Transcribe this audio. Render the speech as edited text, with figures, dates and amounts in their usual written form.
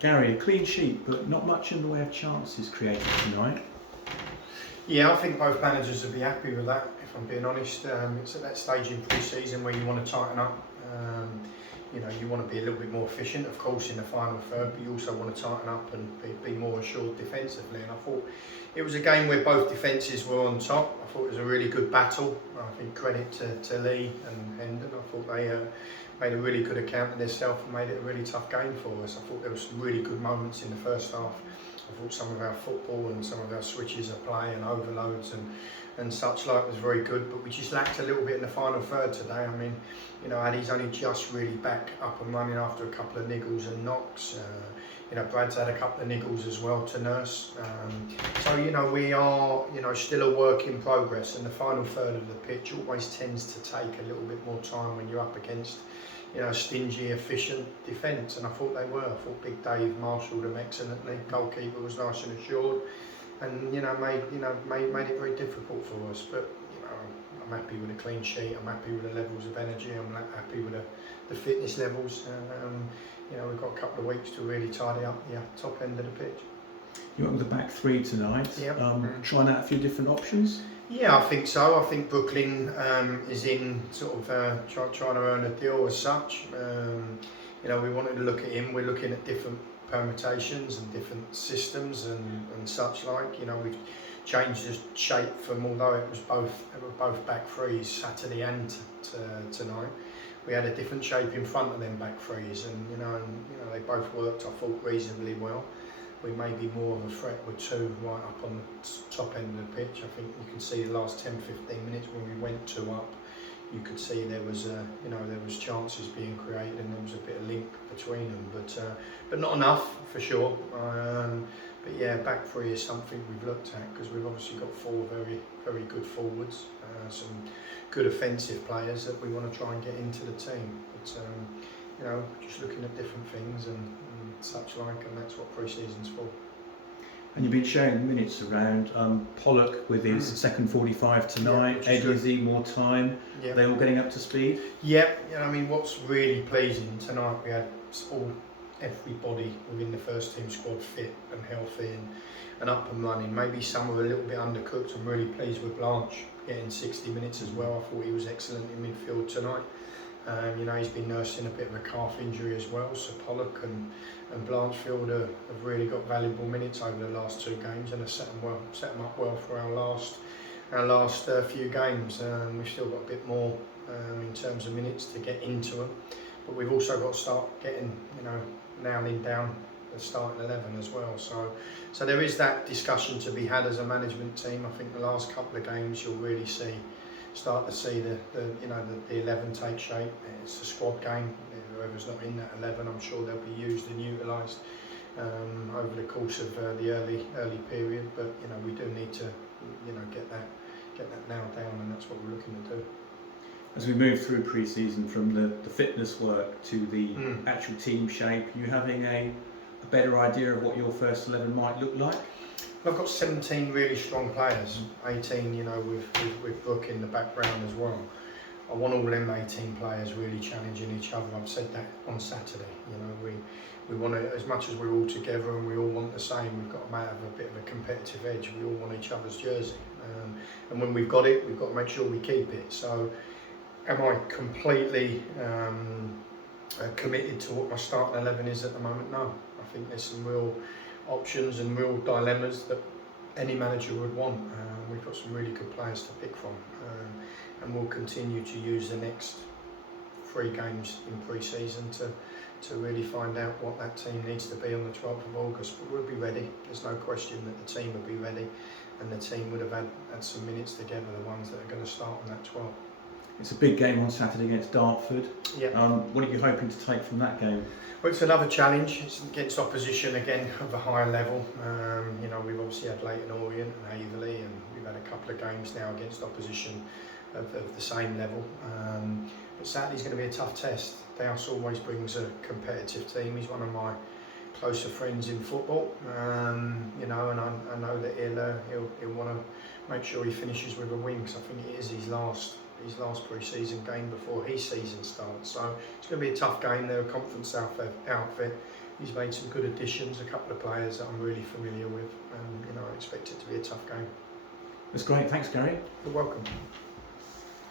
Gary, a clean sheet, but not much in the way of chances created tonight. Yeah, I think both managers would be happy with that, if I'm being honest. It's at that stage in pre-season where you want to tighten up. You want to be a little bit more efficient, of course, in the final third, but you also want to tighten up and be more assured defensively. And I thought it was a game where both defences were on top. I thought it was a really good battle. I think credit to Lee and Hendon. I thought they made a really good account of themselves and made it a really tough game for us. I thought there were some really good moments in the first half. I thought some of our football and some of our switches of play and overloads and such like was very good, but we just lacked a little bit in the final third today. I mean, Addy's only just really back up and running after a couple of niggles and knocks. Brad's had a couple of niggles as well to nurse. We are, still a work in progress, and the final third of the pitch always tends to take a little bit more time when you're up against stingy, efficient defence, and I thought they were. I thought Big Dave marshalled them excellently. Goalkeeper was nice and assured, and made it very difficult for us. But I'm happy with a clean sheet. I'm happy with the levels of energy. I'm happy with the fitness levels. We've got a couple of weeks to really tidy up the top end of the pitch. You went with the back three tonight. Yep. Trying out a few different options. Yeah, I think so. I think Brooklyn is in sort of trying to earn a deal as such. We wanted to look at him. We're looking at different permutations and different systems and such like. We've changed the shape from, although it were both back threes Saturday and tonight. We had a different shape in front of them back threes, and they both worked, I thought, reasonably well. We may be more of a threat with two right up on the top end of the pitch. I think you can see the last 10-15 minutes when we went two up, you could see there was chances being created and there was a bit of link between them, but not enough for sure. But yeah, back three is something we've looked at because we've obviously got four very, very good forwards, some good offensive players that we want to try and get into the team. But just looking at different things and such like, and that's what pre-season's for. And you've been showing minutes around. Pollock with his second 45 tonight, Edley more time. Yeah. They're all getting up to speed. Yeah, what's really pleasing tonight, we had everybody within the first team squad fit and healthy and up and running. Maybe some were a little bit undercooked. I'm really pleased with Blanche getting 60 minutes as well. I thought he was excellent in midfield tonight. He's been nursing a bit of a calf injury as well, so Pollock and Blanchfield have really got valuable minutes over the last two games and have set them up well for our last few games. We've still got a bit more in terms of minutes to get into them, but we've also got to start getting nailing down the starting 11 as well. So there is that discussion to be had as a management team. I think the last couple of games you'll really start to see the 11 take shape. It's a squad game. Whoever's not in that 11, I'm sure they'll be used and utilised over the course of the early period. But we do need to get that nailed down, and that's what we're looking to do. As we move through pre-season from the fitness work to the actual team shape, you having a better idea of what your first 11 might look like? I've got 17 really strong players, 18 with Brooke in the background as well. I want all them 18 players really challenging each other. I've said that on Saturday. We want to, as much as we're all together and we all want the same, we've got to have a bit of a competitive edge. We all want each other's jersey, and when we've got it, we've got to make sure we keep it. So am I completely committed to what my starting 11 is at the moment? No. I think there's some real options and real dilemmas that any manager would want. We've got some really good players to pick from, and we'll continue to use the next 3 games in pre-season to really find out what that team needs to be on the 12th of August. But we'll be ready. There's no question that the team will be ready, and the team would have had some minutes together, the ones that are going to start on that 12th. It's a big game on Saturday against Dartford. Yeah. What are you hoping to take from that game? Well, it's another challenge. It's against opposition again of a higher level. We've obviously had Leighton Orient and Haverley, and we've had a couple of games now against opposition of the same level. But Saturday's going to be a tough test. Deus always brings a competitive team. He's one of my closer friends in football, and I know that he'll want to make sure he finishes with a win, because I think it is his last pre-season game before his season starts. So it's going to be a tough game. They're a conference outfit. he's made some good additions, a couple of players that I'm really familiar with, and I expect it to be a tough game. That's great. Thanks, Gary. You're welcome.